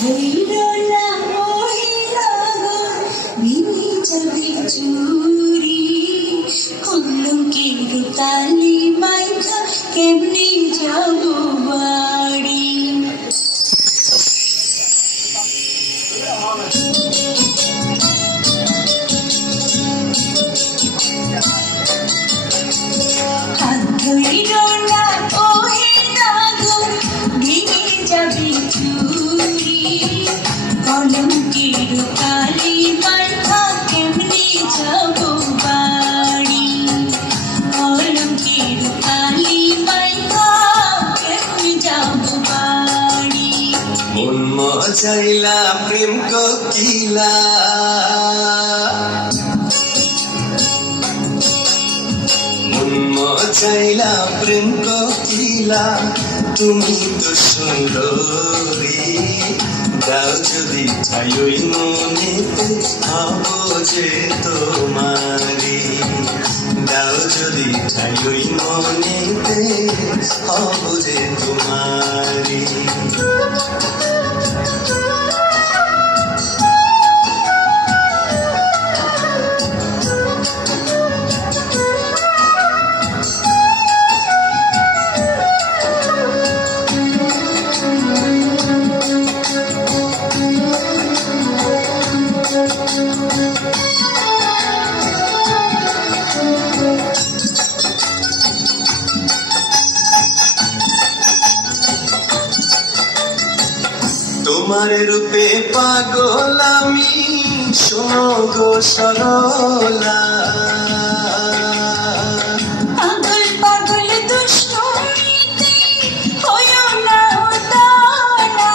হইরোলা মহিলা বিনি যাবে চুরি কলঙ্কের তালি মাইখা কেমনি যাব বাড়ি। হাত ধইরোলা মহিলা বিনি যাবে চুরি কলঙ্কের তালি মাইখা কেমনি যাব বাড়ি। কলঙ্কের তালি মাইখা কেমনি যাব বাড়ি। মন মজাইলা প্রেম কোকিলা, মন মজাইলা প্রেম কোকিলা, তুমি তো সুন্দরী। দাও যদি ঠাই ওই মনেতে হব যে তোমারি। দাও যদি ঠাই ওই মনেতে হব যে তোমারি। তোমার রূপে পাগল আমি, শোনো গো সরলা। পাগল পাগল দুষ্টুমিতে হইও না উদারা।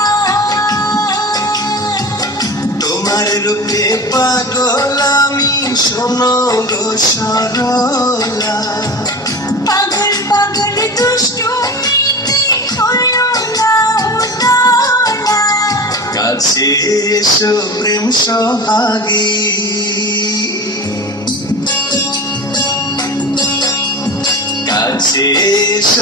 তোমার রূপে পাগল আমি, শোনো গো সরলা। পাগল পাগল দুষ্টুমিতে হইও না উদারা। কাছে এসো প্রেম সোহাগী, কাছে এসো